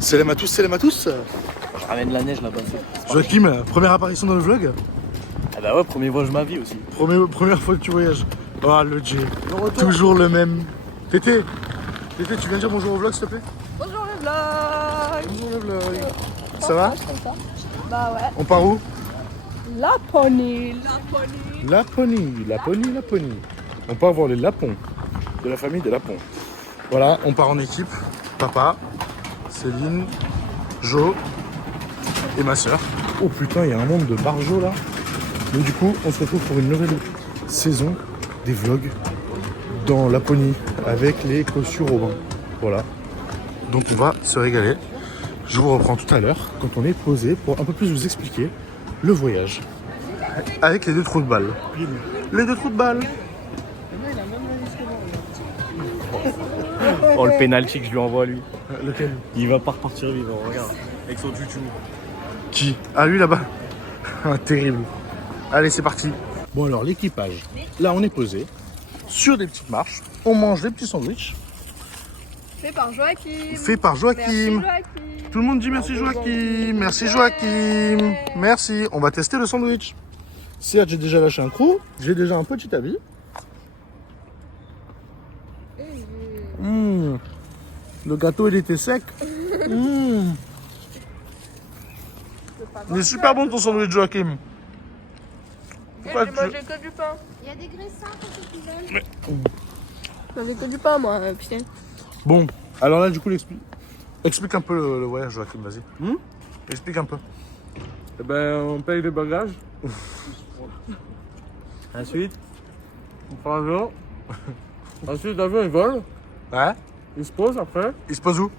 Salam à tous, salam à tous. Je ramène la neige là-bas. Joachim, première apparition dans le vlog. Ah bah ouais, premier voyage de ma vie aussi. Première fois que tu voyages. Oh le J, toujours le même. Tété, tu viens dire bonjour au vlog s'il te plaît? Bonjour le vlog. Bonjour le vlog. Ça va? Bah ouais. On part où? Laponie. Laponie. On part voir les lapons. De la famille des lapons. Voilà, on part en équipe. Papa, Céline, Jo et ma soeur. Oh putain, il y a un monde de barjots là. Donc du coup, on se retrouve pour une nouvelle saison des vlogs dans Laponie avec les Kosciuszko. Voilà. Donc on va se régaler. Je vous reprends tout à l'heure quand on est posé pour un peu plus vous expliquer le voyage. Avec les deux trous de balle. Les deux trous de balle. Oh le penalty que je lui envoie lui. Lequel? Il va pas repartir vivant, regarde. Avec son tutu. Qui? Ah lui là-bas. Ah, terrible. Allez c'est parti. Bon alors l'équipage. Là on est posé sur des petites marches. On mange des petits sandwichs. Fait par Joachim. Fait par Joachim. Merci Joachim. Tout le monde dit merci Joachim. Merci Joachim. Merci. On va tester le sandwich. Certes j'ai déjà lâché un crew. J'ai déjà un petit avis. Le gâteau il était sec. Il est super bon ton sandwich Joachim. Pourquoi J'ai tu... mangé que du pain. Il y a des graissins quand tu veulent. J'ai mangé que du pain moi, putain. Bon, alors là du coup explique un peu le voyage Joachim, vas-y. Explique un peu. Eh ben, on paye les bagages. Ensuite, On prend l'avion. Ensuite, l'avion, il vole. Ouais. Il se pose après. Il se pose où?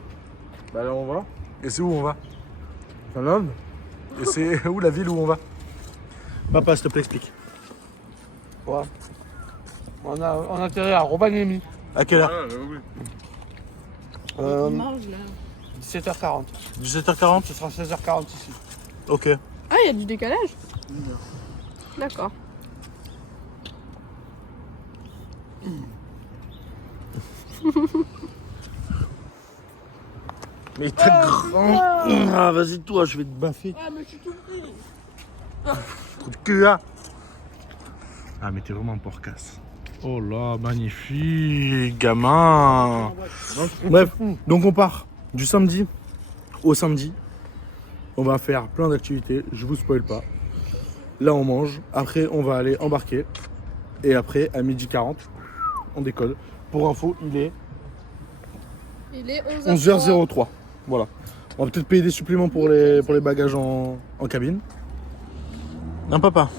Ben là, on va. Et c'est où on va? Finlande. Et c'est où la ville où on va? Papa s'il te plaît explique. Ouais. On atterrit à Rovaniemi. À quelle heure? Euh, 17h40. 17h40. Ce sera 16h40 ici. Ok. Ah, il y a du décalage. D'accord. Mais t'as grand. Ah vas-y toi, je vais te baffer. Ah, mais je suis tout petit. Trou de cul là. Ah mais t'es vraiment un porcasse. Oh là, magnifique, gamin. Bref, donc on part du samedi au samedi. On va faire plein d'activités, je vous spoil pas. Là on mange, après on va aller embarquer. Et après à 12h40, on décolle. Pour info, il est Il est 11h03. Voilà. On va peut-être payer des suppléments pour les bagages en cabine. Non papa.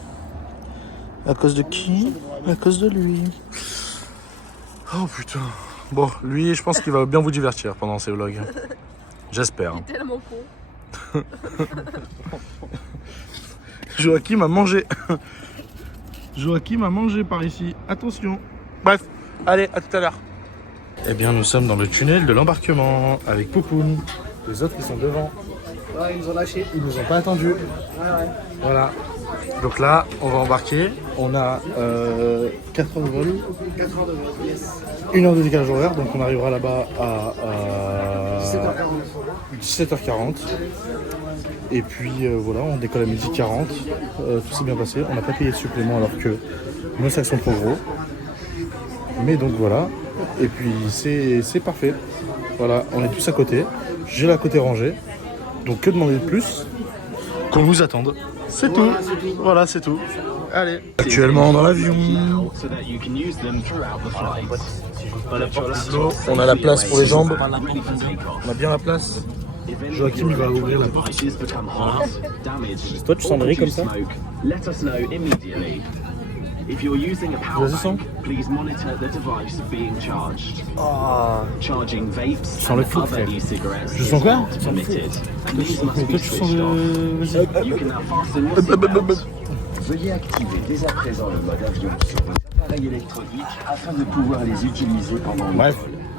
À cause de qui? À cause de lui. Oh putain. Bon, lui, je pense qu'il va bien vous divertir pendant ces vlogs. J'espère. Il est tellement con. Joachim a mangé. Joachim a mangé par ici. Attention. Bref, allez, à tout à l'heure. Eh bien, nous sommes dans le tunnel de l'embarquement avec Poupoune. Les autres, ils sont devant. ouais, ils nous ont lâché. Ils nous ont pas attendus. Voilà. Donc là, on va embarquer. On a 4 heures de vol. 4 heures de vol, yes. 1 heure de décalage horaire. Donc on arrivera là-bas à 17h40. Et puis voilà, on décolle à 12h40. Tout s'est bien passé. On n'a pas payé de supplément alors que nos sacs sont trop gros. Mais donc voilà. Et puis c'est parfait. Voilà, on est tous à côté. J'ai la côté rangée. Donc que demander de plus? Qu'on nous attende. C'est tout. Voilà, c'est tout. Allez. Actuellement dans l'avion. On a la place pour les jambes. On a bien la place. Joachim il va ouvrir la porte. Toi, tu sens comme ça? Vas-y, sens. Ah. Je sens le flou, frère. Je sens quoi? Tu sens le flou. Toi, tu sens le... Vas-y. Veuillez activer dès à présent le mode avion sur votre appareil électronique afin de pouvoir les utiliser pendant le Bref,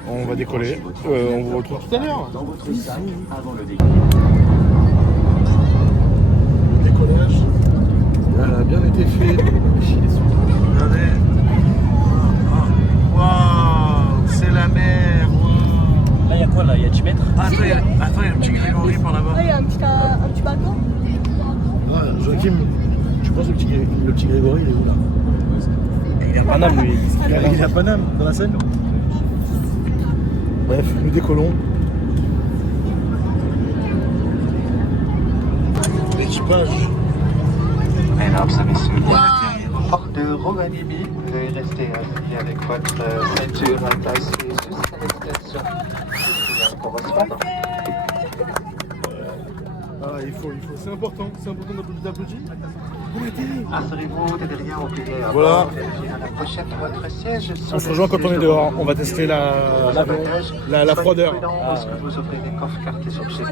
on va décoller. On vous retrouve tout à l'heure. dans votre sac avant le décollage. Le décollage a bien été fait. Regardez. Waouh, c'est la mer. Là, il y a quoi là? Il y a 10 mètres? Attends, il y a un petit Paname, lui. Il est à Paname, dans la Seine. Bref, nous décollons. L'équipage. Mesdames et messieurs, l'aéroport de Rovaniemi, veuillez rester assis avec votre ceinture attachée jusqu'à l'extension correspondante. Ah, il faut, c'est important d'applaudir. Assurez-vous de derrière au plié à Voilà. bord, vérifiez à la pochette de votre siège. On se rejoint quand on est dehors. On va tester la froideur. Lorsque vous ouvrez les coffres cartes et objets.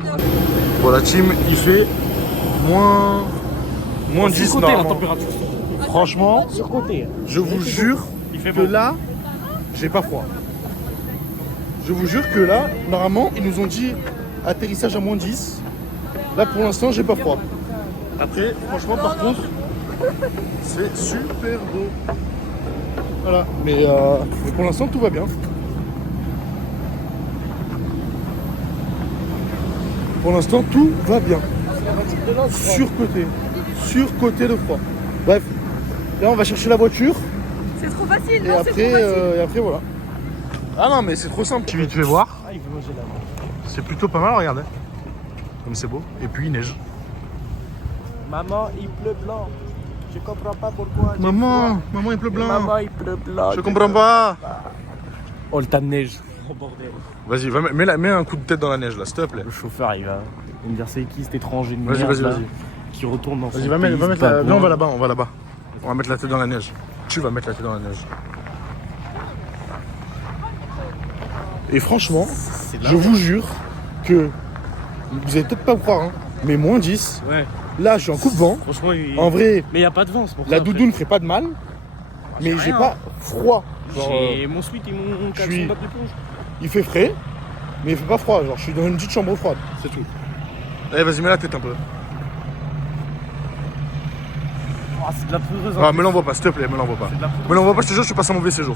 Bon, la team, il fait moins 10 Côté la normalement. température. Franchement, Sur côté. je vous jure que là, j'ai pas froid. Je vous jure que là, normalement, ils nous ont dit atterrissage à moins 10. Là, pour l'instant, j'ai pas froid. Après, franchement, par contre, c'est super beau. Voilà, mais pour l'instant, tout va bien. Pour l'instant, tout va bien. Surcoté de froid. Bref, là, on va chercher la voiture. C'est trop facile, Et non, c'est trop facile. après, voilà. Ah non, mais c'est trop simple. Tu fais voir. Ah, il veut manger là. C'est plutôt pas mal, regardez. Comme c'est beau. Et puis il neige. Maman, il pleut blanc. Je comprends pas pourquoi. Maman, il pleut blanc. Maman, il pleut blanc. Je comprends pas. Oh, le tas de neige. Oh, bordel. Vas-y, mets un coup de tête dans la neige là, s'il te plaît. Le chauffeur, il va me dire c'est qui cet étranger de Vas-y, merde, vas-y, là, vas-y. qui retourne dans son Vas-y, pays. va mettre pas la... bon. Viens, on va là-bas, On va mettre la tête dans la neige. Tu vas mettre la tête dans la neige. Et franchement, je vous jure que vous allez peut-être pas me croire, hein, mais moins 10. Ouais. Là, je suis en coupe-vent. Franchement, il... En vrai, Mais il n'y a pas de vent, c'est pour ça. la après. doudoune ferait pas de mal, mais j'ai rien, pas froid. Genre, J'ai mon sweat et mon suis- caleçon batte d'éponge. il fait frais, mais il fait pas froid. Genre, je suis dans une petite chambre froide, c'est tout. Allez, vas-y, mets la tête un peu. Oh, c'est de la poudreuse. Ah, me l'envoie pas, s'il te plaît, me l'envoie pas. C'est de la poudre. Me l'envoie pas, je te jure, je suis passé un mauvais séjour.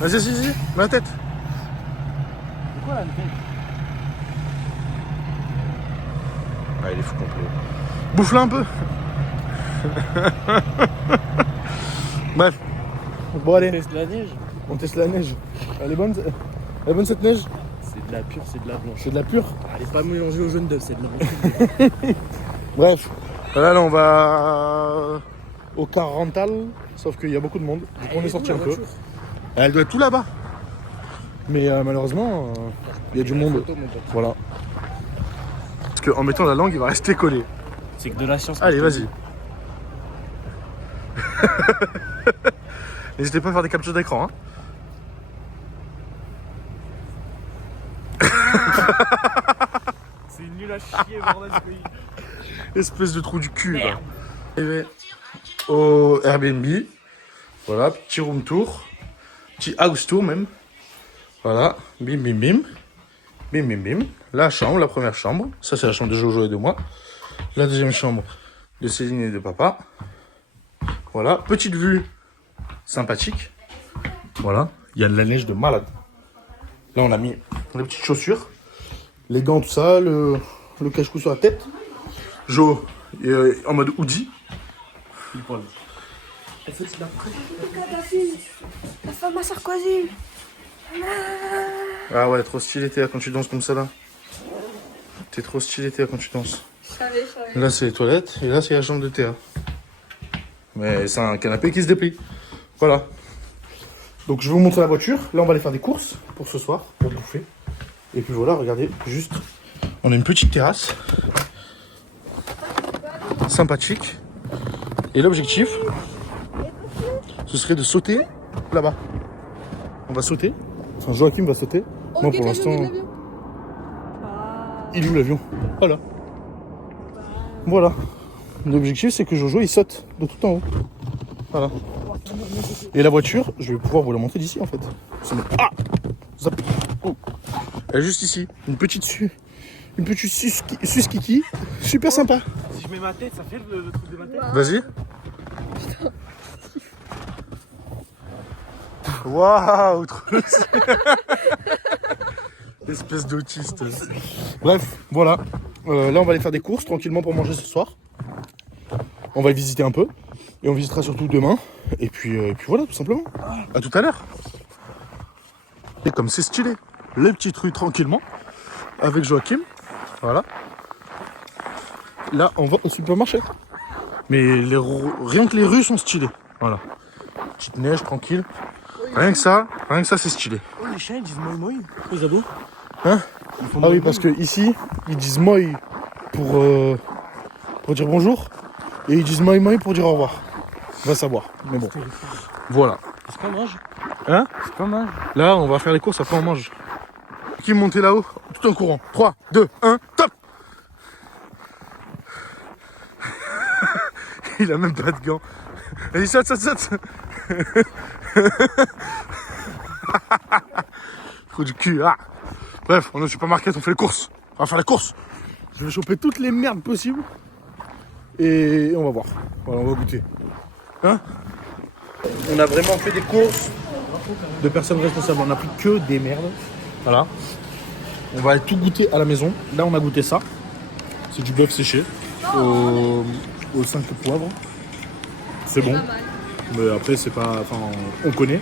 Vas-y, mets la tête. C'est quoi là, le thème? Ah, il est fou complet. Bouffe-la un peu. Bref. Bon, allez, Teste la neige. on teste la neige. Elle est bonne cette neige? C'est de la pure, c'est de la blanche. C'est de la pure. Elle est pas mélangée au jaune d'œuf, c'est de la blanche. Bref. Là, on va au car rental, sauf qu'il y a beaucoup de monde. Donc on est sorti un peu. Elle doit être tout là-bas. Mais malheureusement, il y a du monde. Voilà. Parce qu'en mettant la langue, il va rester collé. C'est que de la science. Allez, vas-y. N'hésitez pas à faire des captures d'écran. Hein. C'est nul à chier, bordel. Espèce de trou du cul. Là. Arrivé au Airbnb. Voilà, petit room tour. Petit house tour même. Voilà, bim bim bim. Bim bim bim. La chambre, la première chambre. Ça, c'est la chambre de Jojo et de moi. La deuxième chambre de Céline et de papa. Voilà, petite vue sympathique. Voilà, il y a de la neige de malade. Là, on a mis les petites chaussures, les gants, tout ça, le cache-cou sur la tête. Jo en mode hoodie. La femme à Sarkozy. Ah ouais, trop stylé Théa quand tu danses comme ça là. T'es trop stylé Théa quand tu danses. Je savais. Là c'est les toilettes et là c'est la chambre de Théa. Mais c'est un canapé qui se déplie. Voilà. Donc je vais vous montrer la voiture. Là on va aller faire des courses pour ce soir, pour bouffer. Et puis voilà, regardez, juste. On a une petite terrasse. Sympathique. Et l'objectif, ce serait de sauter là-bas. On va sauter. Enfin, Joachim va sauter. Moi, pour l'instant, il est où l'avion? Voilà. Voilà. L'objectif, c'est que Jojo, il saute de tout en haut. Voilà. Et la voiture, je vais pouvoir vous la montrer d'ici, en fait. Ah! Zap. Oh. Elle est juste ici. Une petite suskiki. Super sympa. Si je mets ma tête, ça fait le truc de ma tête. Vas-y. Waouh, trop espèce d'autiste. Bref, voilà. Là, on va aller faire des courses tranquillement pour manger ce soir. On va visiter un peu. Et on visitera surtout demain. Et puis voilà, tout simplement. À tout à l'heure. Et comme c'est stylé, les petites rues tranquillement. Avec Joachim. Voilà. Là, on va au supermarché. Mais rien que les rues sont stylées. Voilà. Petite neige, tranquille. Rien que ça, c'est stylé. Oh, les chiens, ils disent moi, moi. Les ados. Hein? Ah oui, parce que ici, ils disent moi pour dire bonjour. Et ils disent moi pour dire au revoir. On va savoir. Mais bon. Voilà. Est-ce qu'on mange? Hein? Est-ce qu'on mange? Là, on va faire les courses, après on mange. Qui monter là-haut? Tout en courant. 3, 2, 1, top! Il a même pas de gants. Vas-y, saute. Trou du cul, ah. Bref, on est au supermarket, on fait les courses. On va faire les courses. Je vais choper toutes les merdes possibles. Et on va voir. Voilà, on va goûter. Hein? On a vraiment fait des courses de personnes responsables. On a pris que des merdes. Voilà. On va tout goûter à la maison. Là, on a goûté ça. C'est du bœuf séché au 5 poivres. C'est bon. Mais après, c'est pas... Enfin, on connaît.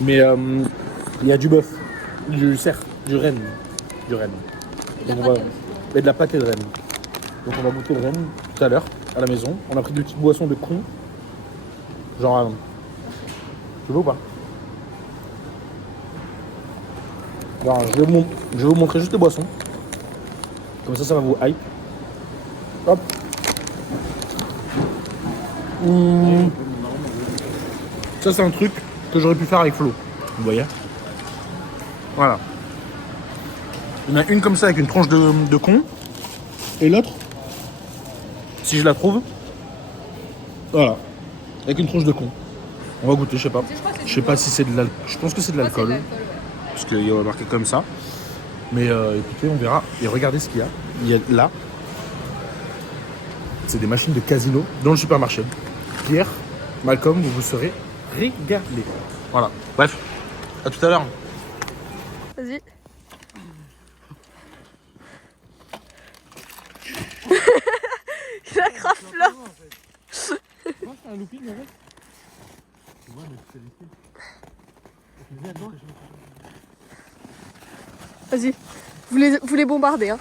Mais il y a du bœuf, du cerf, du renne. Donc on va... Et de la pâté de renne. Donc on va goûter le renne tout à l'heure, à la maison. On a pris des petites boissons de con. Genre... Tu veux ou pas? Alors, je vais vous montrer juste les boissons. Comme ça va vous hype. Hop. Ça, c'est un truc que j'aurais pu faire avec Flo. Vous voyez? Voilà. Il y en a une comme ça avec une tranche de con. Et l'autre, si je la trouve, voilà. Avec une tranche de con. On va goûter, je sais pas. Je sais pas si c'est de l'alcool. Je pense que c'est de l'alcool. Parce qu'il y a marqué comme ça. Mais écoutez, on verra. Et regardez ce qu'il y a. Il y a là. C'est des machines de casino dans le supermarché. Pierre, Malcolm, vous serez régalés. Voilà. Bref, à tout à l'heure. Vas-y. Il a grave là. C'est un looping en fait. Vas-y. Vous les bombardez, hein.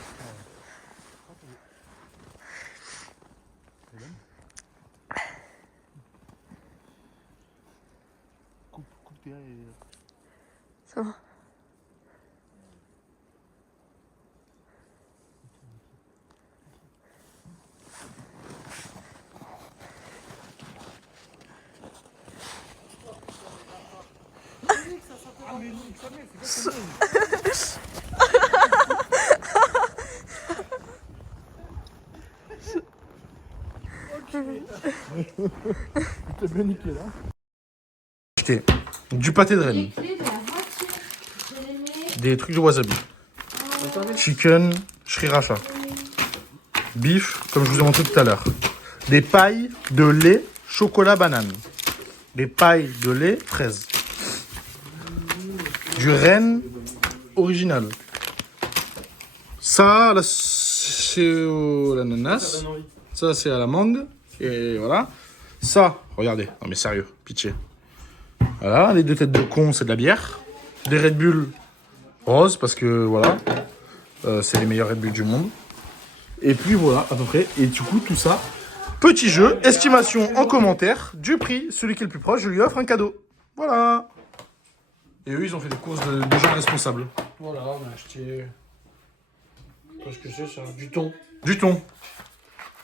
Ça va. T'as bien niqué là. Acheter du pâté de renne. Des trucs de wasabi. Chicken, sriracha. Beef, comme je vous ai montré tout à l'heure. Des pailles de lait, chocolat, banane. Des pailles de lait, fraise. Du renne original. Ça, là, c'est à l'ananas. Ça, c'est à la mangue. Et voilà. Ça, regardez. Non mais sérieux, pitié. Voilà, les deux têtes de con, c'est de la bière. Des Red Bull rose, parce que voilà, c'est les meilleurs Red Bull du monde. Et puis voilà, à peu près. Et du coup, tout ça, petit jeu, estimation en commentaire du prix. Celui qui est le plus proche, je lui offre un cadeau. Voilà. Et eux, ils ont fait des courses de gens responsables. Voilà, on a acheté. Qu'est-ce que c'est ça? Du thon. Du thon,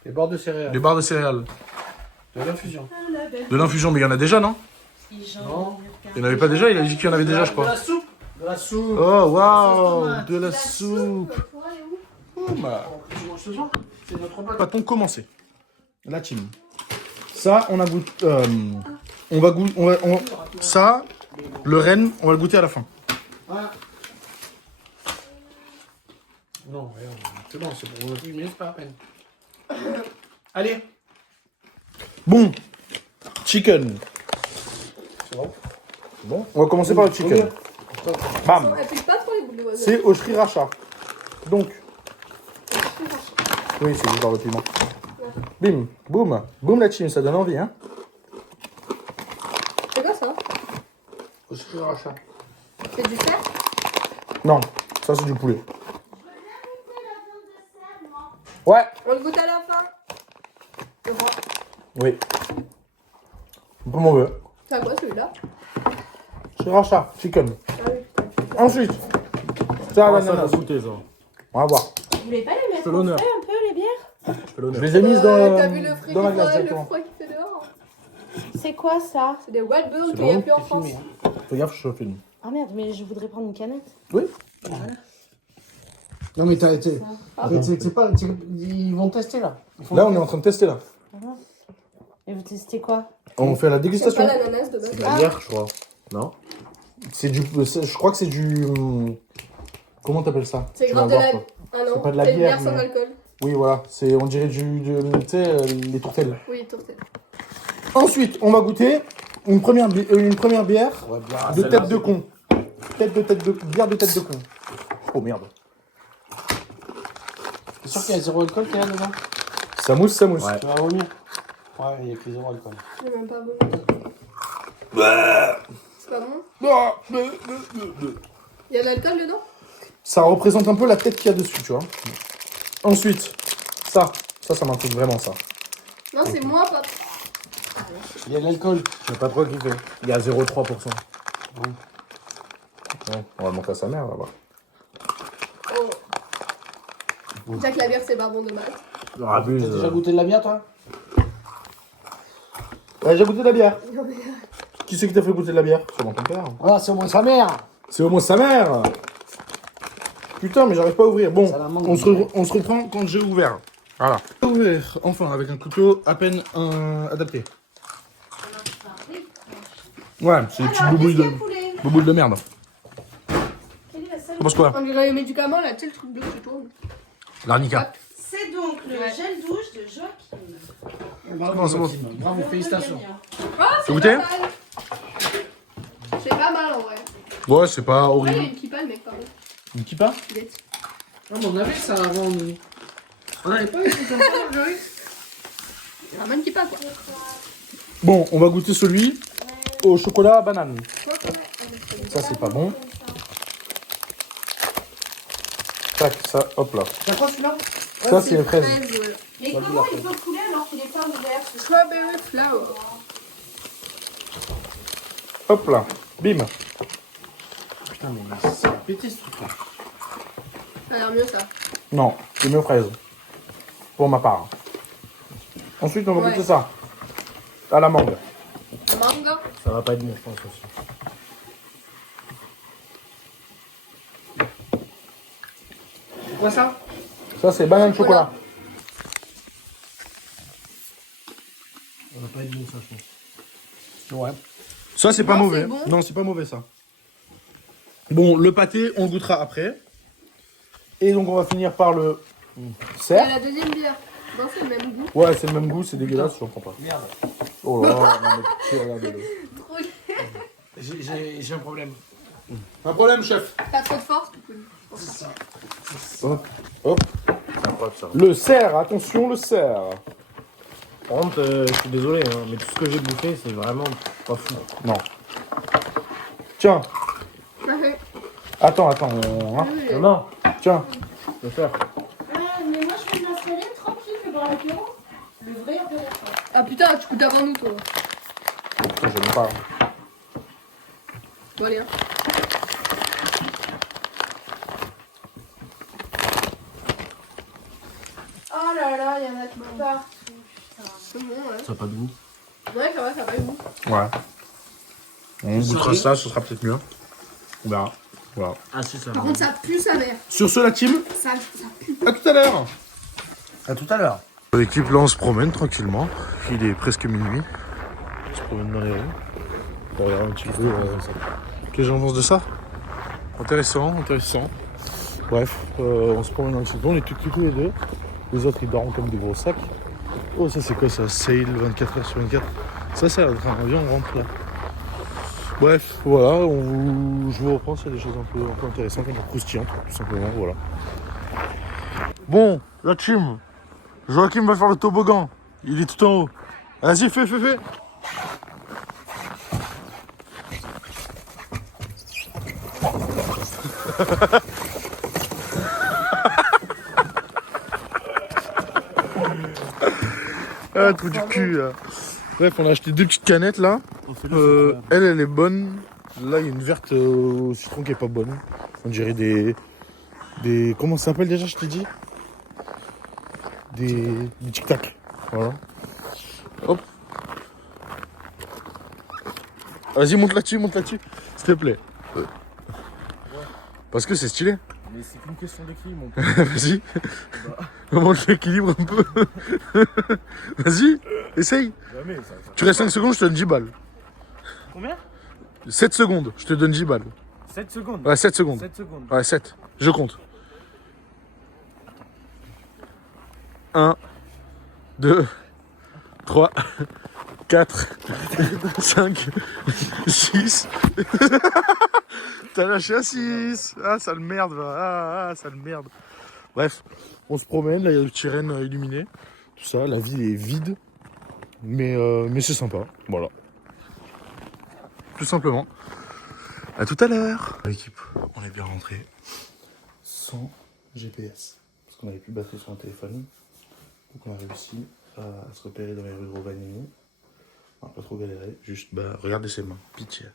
Des barres de céréales. des barres de céréales, De l'infusion. de l'infusion, mais il y en a déjà, non? Non. Il n'y en avait pas déjà? Il a dit qu'il y en avait déjà, je crois. De la soupe. De la soupe. Oh, waouh, de la soupe. Oh, bah. Tu manges ce soir? C'est notre repas. Va-t-on commencer? La team. Ça, on a goûté. On va goûter. Ça, le renne, on va le goûter à la fin. Ah. Non, c'est bon, c'est pour 10 minutes, pas à peine. Allez. Bon, chicken. C'est bon? Bon, on va commencer par le chicken. Bam. Elle pique pas trop les boules de wasabi. C'est au sriracha. Donc. Oui, c'est juste dans le piment. Bim, boum, boum la team, ça donne envie, hein. Sriracha. C'est du cerf? Non, ça c'est du poulet. Ouais. On le goûte à la fin. Oui. Un peu mauvais. C'est à quoi celui-là? Sriracha, chicken. Ah oui, putain. Ensuite, ça, Ça, l'ananas. t'as goûté, ça. On va voir. Vous voulez pas les mettre fais en l'honneur. frais un peu, les bières? Je fais l'honneur. Je les ai mises dans, T'as vu le frais dans la qui glace fait- le directement. froid qu'il fait dehors? C'est quoi ça? C'est des Wild Bird qu'il bon, n'y a plus en France. Fais gaffe, je filme. Ah merde, mais je voudrais prendre une canette. Oui. Non, mais c'est pas. Ils vont tester là. Là, on est en train de tester là. Et vous testez quoi? On fait la C'est dégustation. pas l'ananas de base. C'est de la bière, je crois. Non? C'est du, je crois que c'est du, comment t'appelles ça? C'est Tu grave vas de voir, la... toi. Ah non, C'est pas de la c'est une bière, bière sans mais- alcool. Oui, voilà. C'est, on dirait tu sais, les tourtelles. Oui, tourtelle. Ensuite, on va goûter une première bière de tête de con. Bière de tête de con. Oh merde. T'es sûr qu'il y a 0 alcool qu'il y a dedans? Ça mousse. Ouais. Tu vas vomir? Ouais, il y a que 0 alcool. J'ai même pas bon. C'est pas bon? Il y a de l'alcool dedans? Ça représente un peu la tête qu'il y a dessus, tu vois. Ensuite, ça m'intrigue vraiment, ça. Non, c'est moi, pas. Il y a de l'alcool. J'ai pas trop kiffé. Il y a 0,3%. Ouais, on va le montrer à sa mère, là-bas. Oh. Déjà que la bière, c'est pas bon de mal. Abuse. T'as déjà goûté de la bière, toi? Ouais, j'ai goûté de la bière. Qui c'est qui t'a fait goûter de la bière? Sûrement ton père. Voilà, c'est au moins sa mère. C'est au moins sa mère. Putain, mais j'arrive pas à ouvrir. Bon, Ça la manque, on se reprend quand j'ai ouvert. Voilà. Ouvert, enfin, avec un couteau à peine adapté. Ouais, c'est des petites bouboules de merde. Tu penses quoi? On dirait les médicaments, là, tu sais, le truc bleu qui tourne. L'arnica. C'est donc le gel douche de Joachim. Bravo, Non, c'est bon. Joachim. Bravo, félicitations. Ah, c'est goûté pas mal. C'est pas mal en vrai. Ouais, c'est pas Ouais, il y a horrible. une kippa, le mec, pardon. Une kippa? Bête. Ah, mais on avait ça avant, nous. On avait pas eu des trucs comme ça, Marjorie? Il ramène kippa, quoi. Bon, on va goûter celui au chocolat banane. Ça, c'est pas bon. Tac, ça, hop là. T'as quoi celui-là? Ça, c'est les fraises. Voilà. Mais comment il peut couler alors qu'il est pas ouvert ce Strawberry flower. Hop là. Bim. Putain, mais ça a pété ce truc-là. Ça a l'air mieux, ça. Non, c'est mieux fraises. Pour ma part. Ensuite, on va Ouais. goûter ça. À la mangue. La mango. Ça va pas être bon, je pense aussi. C'est quoi ça? Ça, c'est banane chocolat. Ça va pas être bon, ça, je pense. Ouais. Ça, c'est pas Non, mauvais. c'est bon. Non, c'est pas mauvais, ça. Bon, le pâté, on goûtera après. Et donc, on va finir par le Il y a cerf. la deuxième bière. Bon, c'est le même goût. Ouais, c'est le même goût, c'est dégueulasse, je comprends pas. Merde. Oh là là, non, mais regardez-le. Trop... J'ai un problème. Un problème, chef. Pas trop de force. Hop, hop. C'est incroyable, ça. Le cerf, attention, le cerf. Par contre, je suis désolé, hein, mais tout ce que j'ai bouffé, c'est vraiment pas fou. Non. Tiens, Ouais. attends, hein. Non, non, Tiens. je vais faire. mais moi je vais m'installer tranquille, je vais boire l'apéro. Le vrai apéro. Ah putain, tu coûtes avant nous, toi. Putain, je n'aime pas. Bon, allez, hein. Oh là là, il y en a tout partout. C'est bon, ouais. Ça n'a pas de goût. Ouais, ça va, ça va, et vous? Ouais. On goûtera ça, ce sera peut-être mieux. On verra. Voilà. Ah si, ça va. Par contre, ça pue sa mère. Sur ce, la team, Ça pue. à tout à l'heure. À tout à l'heure. L'équipe là, on se promène tranquillement. Il est presque minuit. On se promène dans les rues. On regarde un petit peu. Qu'est-ce que j'en pense de ça? Intéressant. Bref, on se promène dans le sud. On est tous les deux. Les autres, ils dorment comme des gros sacs. Oh, ça, c'est quoi ça? Sail 24h/24. Ça, c'est un train. Viens, on rentre là. Bref, voilà. Je vous reprends s'il y a des choses un peu intéressantes, un peu croustillantes, tout simplement. Voilà. Bon, la team. Joachim va faire le toboggan. Il est tout en haut. Vas-y, fais. Ah, trou du cul, là. Bref, on a acheté 2 petites canettes, là. Elle est bonne. Là, il y a une verte au citron qui est pas bonne. On dirait des... Comment ça s'appelle déjà, je t'ai dit? Des tic-tac. Voilà. Hop. Vas-y, monte là-dessus, s'il te plaît. Parce que c'est stylé. Mais c'est qu'une question d'équilibre, mon Vas-y. Monte l'équilibre un peu. Vas-y, essaye. Jamais, ça. Tu restes 5 secondes, je te donne 10 balles. Combien 7 secondes, je te donne 10 balles. 7 secondes. Ouais, 7 secondes. 7 secondes. Ouais, 7. Je compte. 1, 2, 3, 4, 5, 6. T'as lâché à 6. Ah, sale merde, va. Ah, sale merde. Bref, on se promène. Là, il y a le petit Rennes illuminé. Tout ça, la ville est vide. Mais c'est sympa. Voilà. Tout simplement. À tout à l'heure. L'équipe, on est bien rentré. Sans GPS. Parce qu'on n'avait plus de batterie sur un téléphone. Donc on a réussi à se repérer dans les rues de Rovaniemi. On n'a pas trop galéré. Juste, regardez ses mains. Pitié.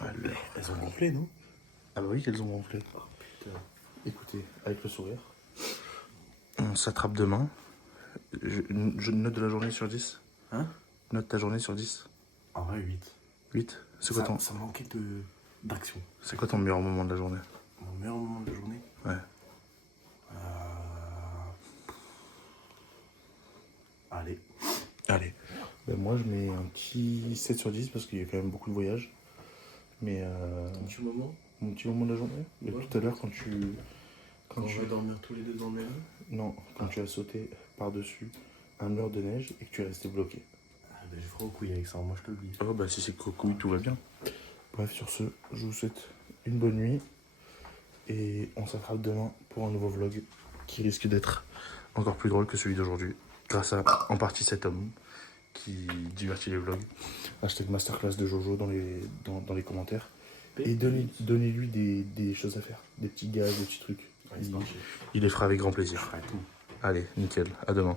Alors, elles ont gonflé, non? Ah bah oui qu'elles ont gonflé. Oh putain. Écoutez, avec le sourire. On s'attrape demain. Je note de la journée sur 10. Hein? Note ta journée sur 10. En vrai, 8. 8. C'est quoi ton... Ça manquait d'action. C'est quoi ton meilleur moment de la journée? Mon meilleur moment de la journée? Ouais. Allez. Allez. Ben moi je mets un petit 7 sur 10 parce qu'il y a quand même beaucoup de voyages. Mais Un petit moment? mon petit moment de la journée. Mais Ouais. tout à l'heure quand tu... Quand on va dormir tous les deux dans le même lit? Non, quand tu as sauté par-dessus un mur de neige et que tu es resté bloqué. Ah, ben, je ferai au couille avec ça, moi je te le dis. Oh bah si c'est cocouille, tout va bien. Bref, sur ce, je vous souhaite une bonne nuit. Et on s'attrape demain pour un nouveau vlog qui risque d'être encore plus drôle que celui d'aujourd'hui. Grâce à, en partie, cet homme qui divertit les vlogs. Hashtag masterclass de Jojo dans les commentaires. Et donnez-lui des choses à faire. Des petits gars, des petits trucs. Ouais, c'est parti. Il les fera avec grand plaisir. Je ferai tout. Allez, nickel. À demain.